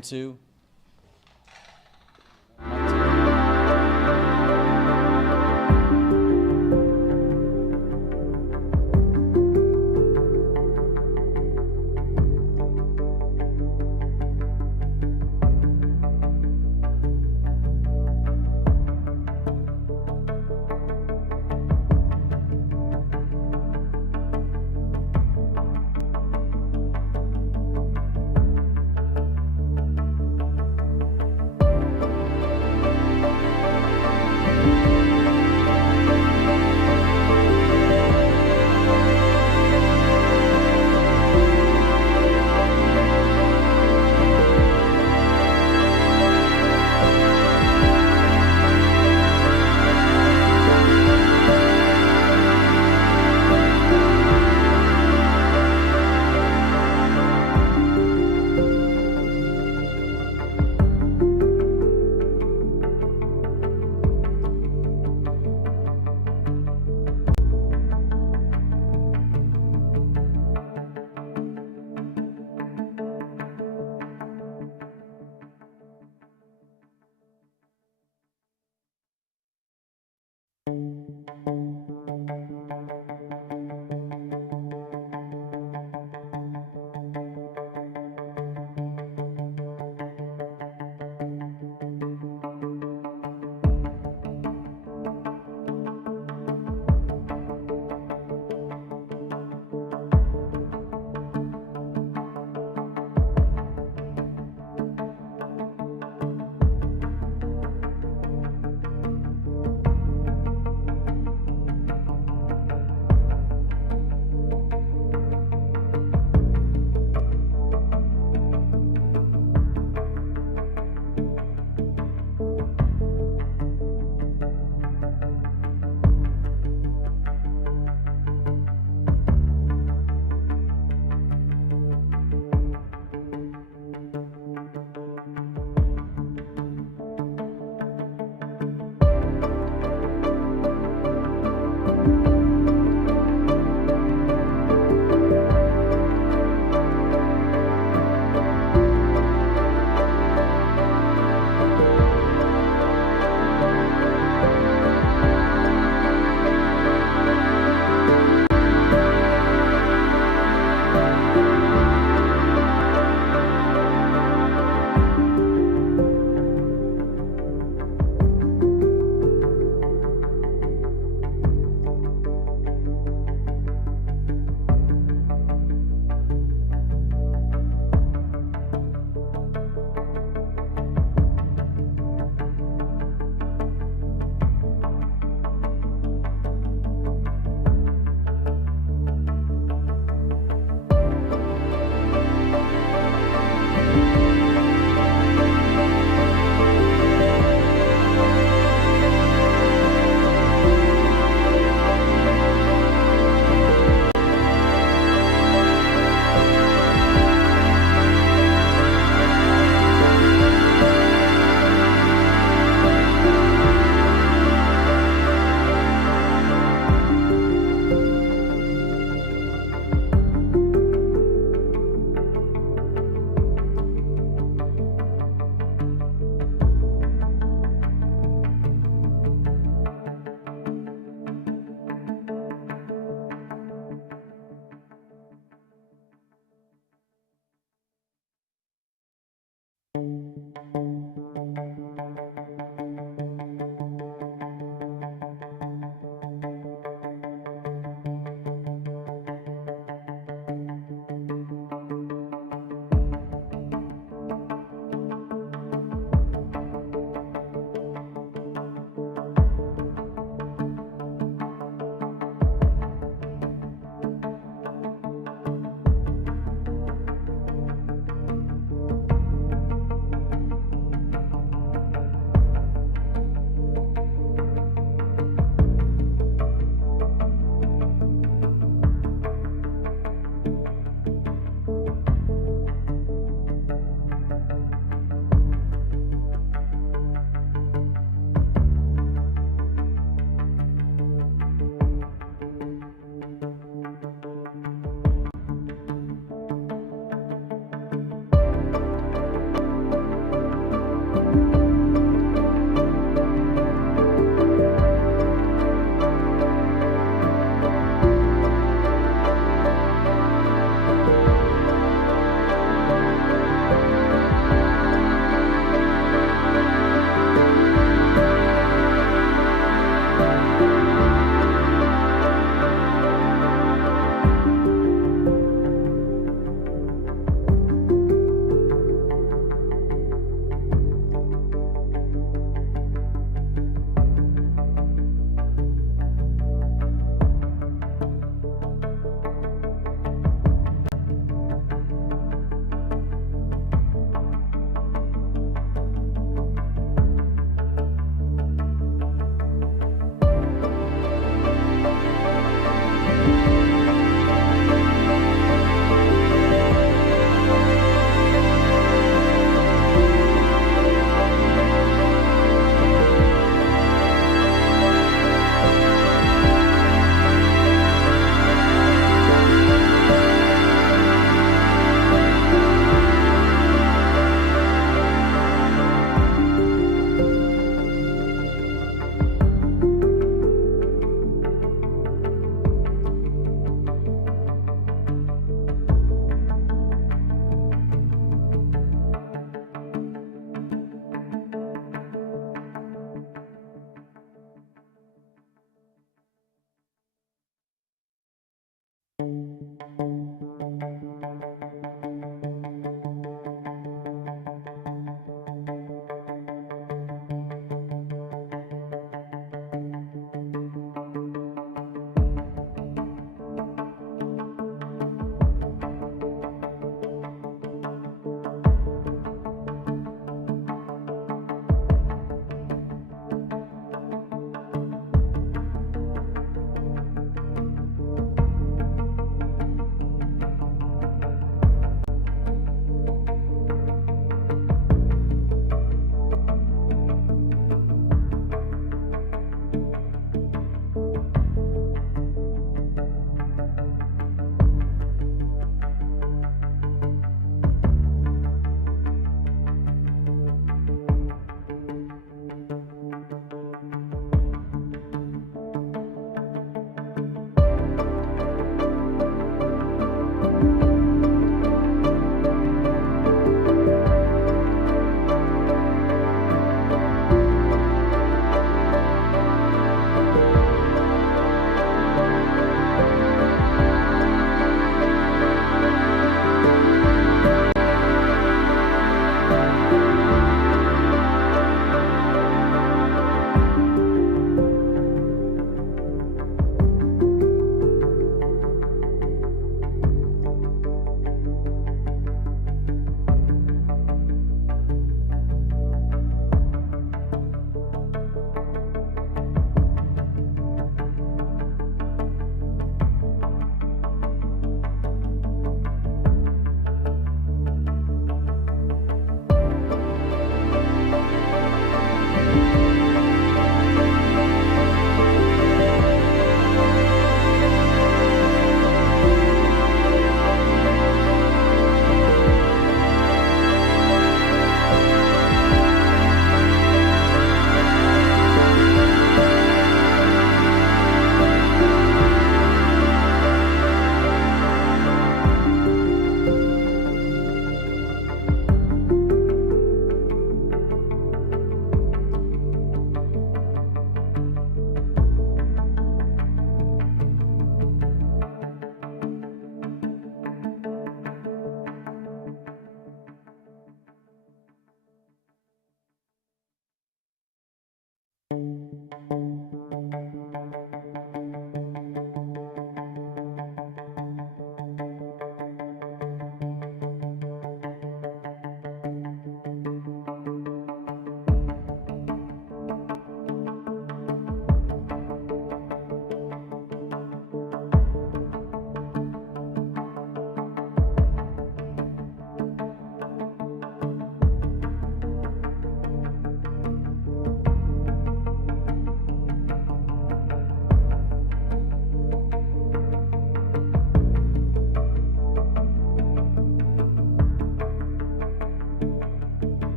1-2.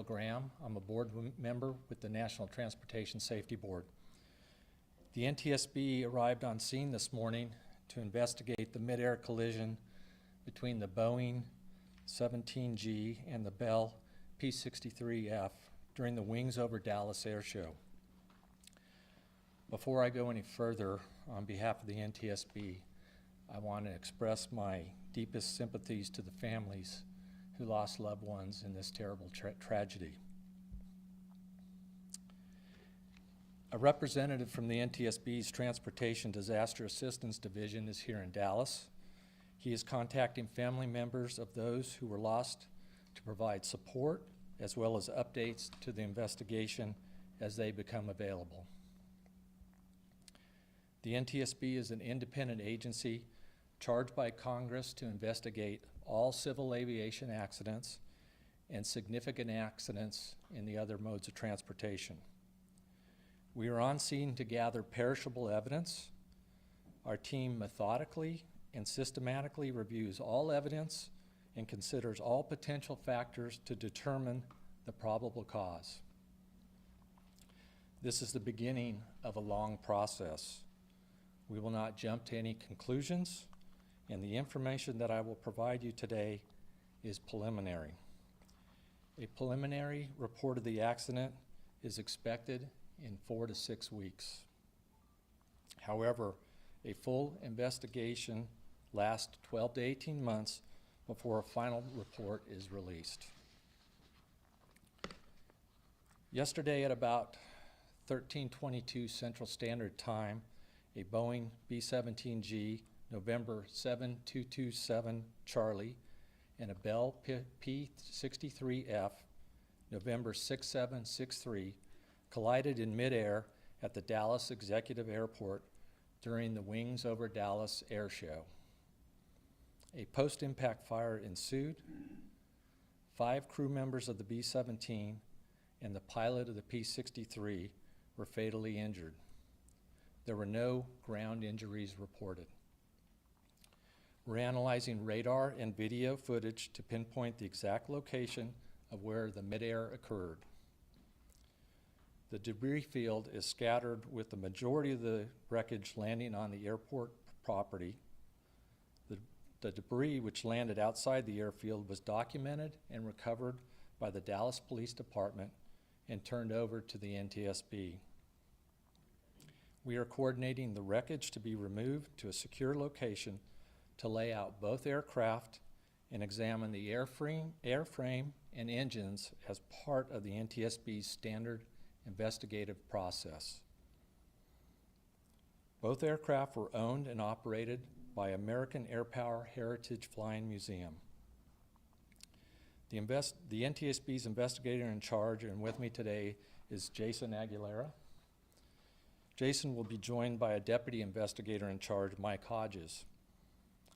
Michael Graham. I'm a board member with the National Transportation Safety Board. The NTSB arrived on scene this morning to investigate the mid-air collision between the Boeing 17G and the Bell P-63F during the Wings Over Dallas air show. Before I go any further, on behalf of the NTSB, I want to express my deepest sympathies to the families who lost loved ones in this terrible tragedy. A representative from the NTSB's Transportation Disaster Assistance Division is here in Dallas. He is contacting family members of those who were lost to provide support as well as updates to the investigation as they become available. The NTSB is an independent agency charged by Congress to investigate all civil aviation accidents and significant accidents in the other modes of transportation. We are on scene to gather perishable evidence. Our team methodically and systematically reviews all evidence and considers all potential factors to determine the probable cause. This is the beginning of a long process. We will not jump to any conclusions, and the information that I will provide you today is preliminary. A preliminary report of the accident is expected in 4 to 6 weeks. However, a full investigation lasts 12 to 18 months before a final report is released. Yesterday at about 13:22 Central Standard Time, a Boeing B-17G November 7227 Charlie and a Bell P-63F November 6763 collided in midair at the Dallas Executive Airport during the Wings Over Dallas air show. A post-impact fire ensued. 5 crew members of the B-17 and the pilot of the P-63 were fatally injured. There were no ground injuries reported. We're analyzing radar and video footage to pinpoint the exact location of where the midair occurred. The debris field is scattered with the majority of the wreckage landing on the airport property. The debris which landed outside the airfield was documented and recovered by the Dallas Police Department and turned over to the NTSB. We are coordinating the wreckage to be removed to a secure location to lay out both aircraft and examine the airframe and engines as part of the NTSB's standard investigative process. Both aircraft were owned and operated by American Air Power Heritage Flying Museum. The NTSB's investigator in charge and with me today is Jason Aguilera. Jason will be joined by a deputy investigator in charge, Mike Hodges.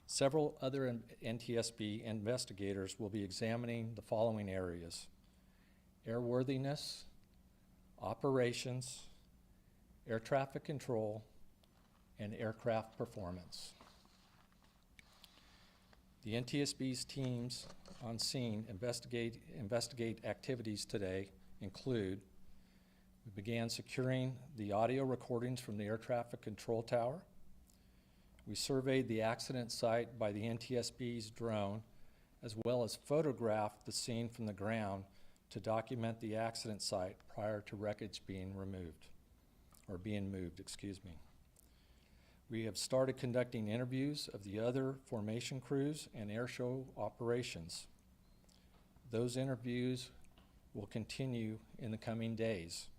Several other NTSB investigators will be examining the following areas: airworthiness, operations, air traffic control, and aircraft performance. The NTSB's teams on scene investigate activities today include: we began securing the audio recordings from the air traffic control tower. We surveyed the accident site by the NTSB's drone, as well as photographed the scene from the ground to document the accident site prior to wreckage being moved. We have started conducting interviews of the other formation crews and airshow operations. Those interviews will continue in the coming days.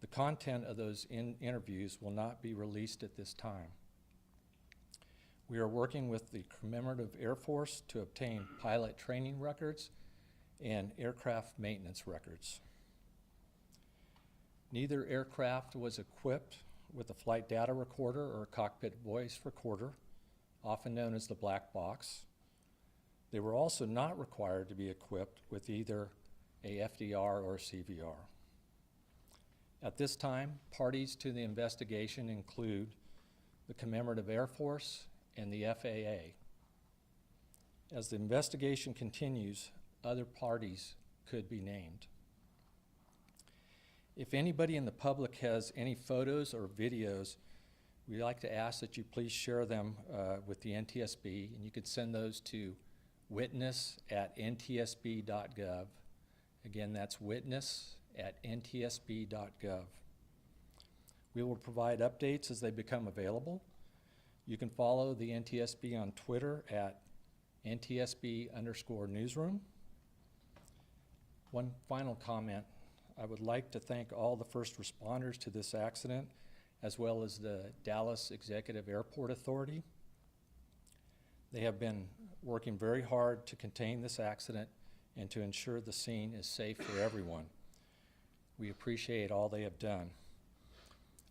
The content of those interviews will not be released at this time. We are working with the Commemorative Air Force to obtain pilot training records and aircraft maintenance records. Neither aircraft was equipped with a flight data recorder or a cockpit voice recorder, often known as the black box. They were also not required to be equipped with either a FDR or CVR. At this time, parties to the investigation include the Commemorative Air Force and the FAA. As the investigation continues, other parties could be named. If anybody in the public has any photos or videos, we'd like to ask that you please share them with the NTSB, and you could send those to witness@ntsb.gov. Again, that's witness@ntsb.gov. We will provide updates as they become available. You can follow the NTSB on Twitter at NTSB_newsroom. One final comment. I would like to thank all the first responders to this accident, as well as the Dallas Executive Airport Authority. They have been working very hard to contain this accident and to ensure the scene is safe for everyone. We appreciate all they have done.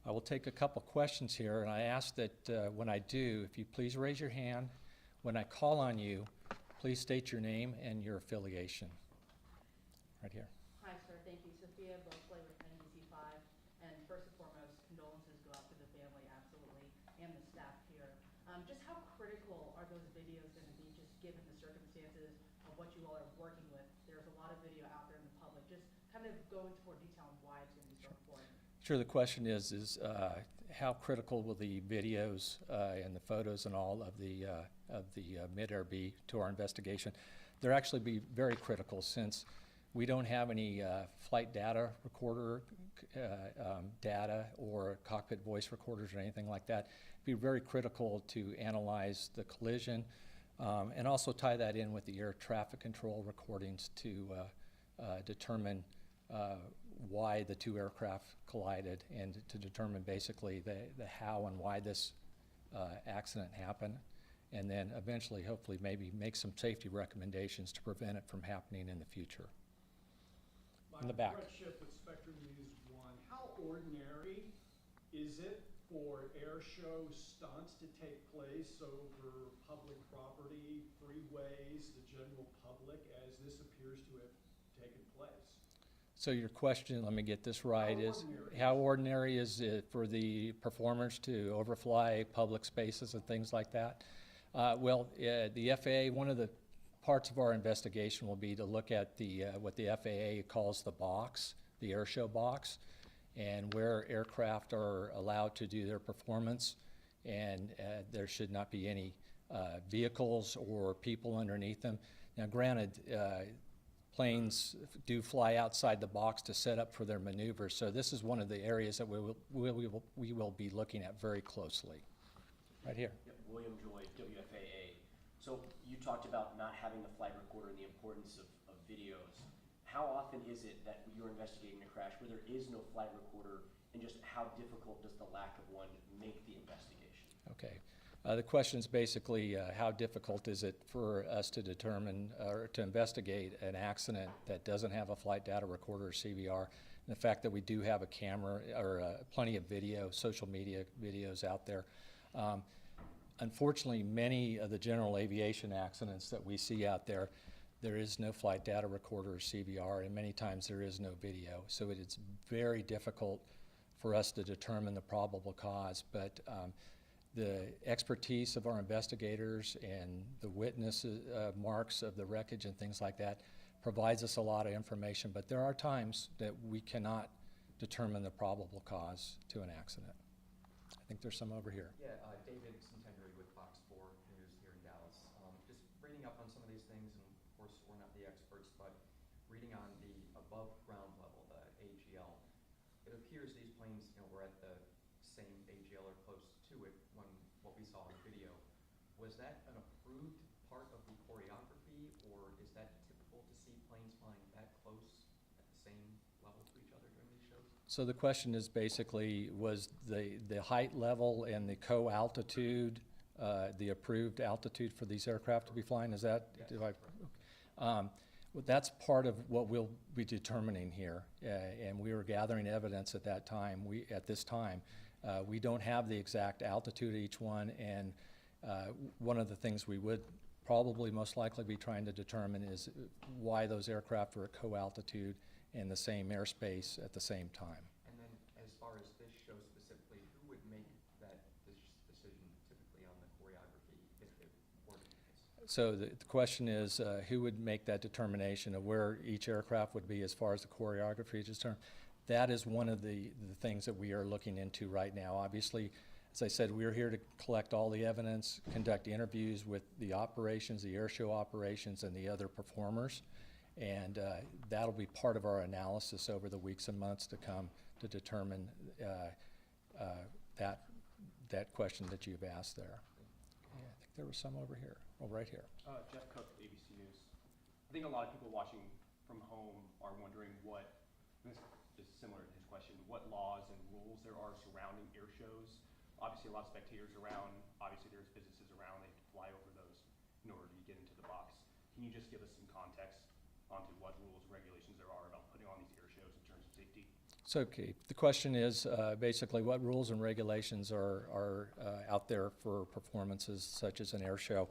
I will take a couple questions here, and I ask that when I do, if you please raise your hand. When I call on you, please state your name and your affiliation. Right here. Hi, sir. Thank you. Sophia Bosley with NBC5. And first and foremost, condolences go out to the family, absolutely, and the staff here. Just how critical are those videos going to be, just given the circumstances of what you all are working with? There's a lot of video out there in the public. Just kind of go into more detail on why it's going to be so important. Sure. The question is how critical will the videos and the photos and all of the mid-air be to our investigation? They'll actually be very critical, since we don't have any flight data recorder data or cockpit voice recorders or anything like that. It'd be very critical to analyze the collision and also tie that in with the air traffic control recordings to determine why the two aircraft collided, and to determine basically the how and why this accident happened, and then eventually, hopefully, maybe make some safety recommendations to prevent it from happening in the future. In the back. Brett Schiff with Spectrum News 1. How ordinary is it for airshow stunts to take place over public property, freeways, the general public, as this appears to have taken place? So your question, let me get this right, is how ordinary is it for the performers to overfly public spaces and things like that? The FAA, one of the parts of our investigation will be to look at the what the FAA calls the box, the airshow box, and where aircraft are allowed to do their performance, and there should not be any vehicles or people underneath them. Now, granted, planes do fly outside the box to set up for their maneuvers, so this is one of the areas that we will be looking at very closely. Right here. Yep, William Joy, WFAA. So you talked about not having the flight recorder and the importance of videos. How often is it that you're investigating a crash where there is no flight recorder, and just how difficult does the lack of one make the investigation? Okay. The question is basically how difficult is it for us to determine or to investigate an accident that doesn't have a flight data recorder or CVR, and the fact that we do have a camera or plenty of video, social media videos out there. Unfortunately, many of the general aviation accidents that we see out there, there is no flight data recorder or CVR, and many times there is no video. So it's very difficult for us to determine the probable cause. But the expertise of our investigators and the witness marks of the wreckage and things like that provides us a lot of information. But there are times that we cannot determine the probable cause to an accident. I think there's some over here. Yeah, David Centenary with Fox 4 News here in Dallas. Just reading up on some of these things, and of course we're not the experts, but reading on the above ground level, the AGL, it appears these planes, were at the same AGL or close to it when what we saw in the video. Was that an approved part of the choreography, or is that typical to see planes flying that close at the same level to each other during these shows? So the question is basically, was the height level and the co-altitude, the approved altitude for these aircraft to be flying? Is that? Yes. Well, that's part of what we'll be determining here, and we were gathering evidence at that time. At this time, we don't have the exact altitude of each one, and one of the things we would probably most likely be trying to determine is why those aircraft were at co-altitude in the same airspace at the same time. And then as far as this show specifically, who would make that decision typically on the choreography if it were the case? So the question is, who would make that determination of where each aircraft would be as far as the choreography is concerned? that is one of the things that we are looking into right now. Obviously, as I said, we're here to collect all the evidence, conduct interviews with the operations, the airshow operations, and the other performers. And that'll be part of our analysis over the weeks and months to come to determine that question that you've asked there. Yeah, I think there was some over here, oh, right here. Jeff Cook, ABC News. I think a lot of people watching from home are wondering this is similar to his question, what laws and rules there are surrounding air shows. Obviously, a lot of spectators around. Obviously, there's businesses around. They have to fly over those in order to get into the box. Can you just give us some context onto what rules and regulations there are about putting on these air shows in terms of safety? So, okay, the question is basically what rules and regulations are out there for performances such as an air show.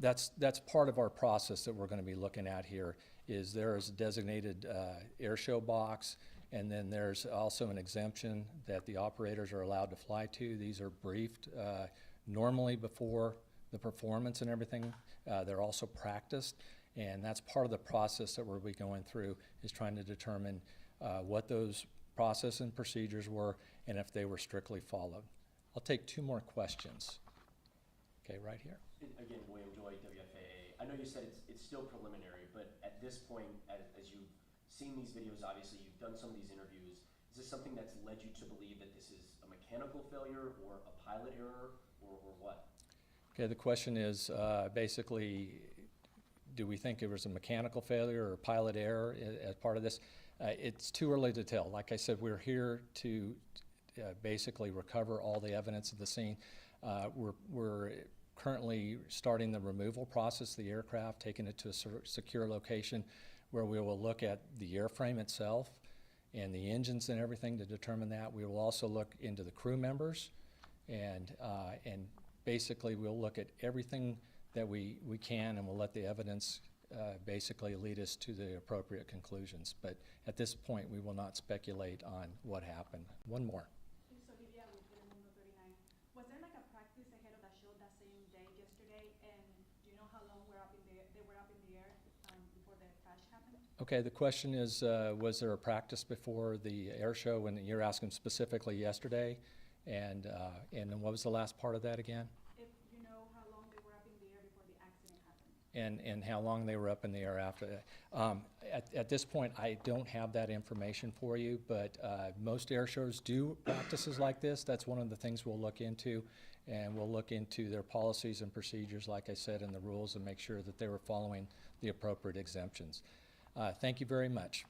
That's part of our process that we're going to be looking at here. Is there is a designated air show box, and then there's also an exemption that the operators are allowed to fly to. These are briefed normally before the performance and everything. They're also practiced, and that's part of the process that we'll be going through, is trying to determine what those process and procedures were and if they were strictly followed. I'll take 2 more questions. Okay, right here. Again, William Joy, WFAA. I know you said it's still preliminary, but at this point, as you've seen these videos, obviously you've done some of these interviews, is this something that's led you to believe that this is a mechanical failure or a pilot error or what? Okay, the question is basically, do we think it was a mechanical failure or pilot error as part of this? It's too early to tell. Like I said, we're here to basically recover all the evidence of the scene. We're currently starting the removal process of the aircraft, taking it to a secure location where we will look at the airframe itself and the engines and everything to determine that. We will also look into the crew members, and basically we'll look at everything that we can, and we'll let the evidence basically lead us to the appropriate conclusions. But at this point, we will not speculate on what happened. One more. So Lydia with Telemundo 39. Was there like a practice ahead of the show that same day yesterday? And do you know how long they were up in the air before the crash happened? Okay, the question is, was there a practice before the air show? And you're asking specifically yesterday, and then what was the last part of that again? If you know how long they were up in the air before the accident happened. And how long they were up in the air after that. At this point, I don't have that information for you, but most air shows do practices like this. That's one of the things we'll look into, and we'll look into their policies and procedures, like I said, and the rules, and make sure that they were following the appropriate exemptions. Thank you very much.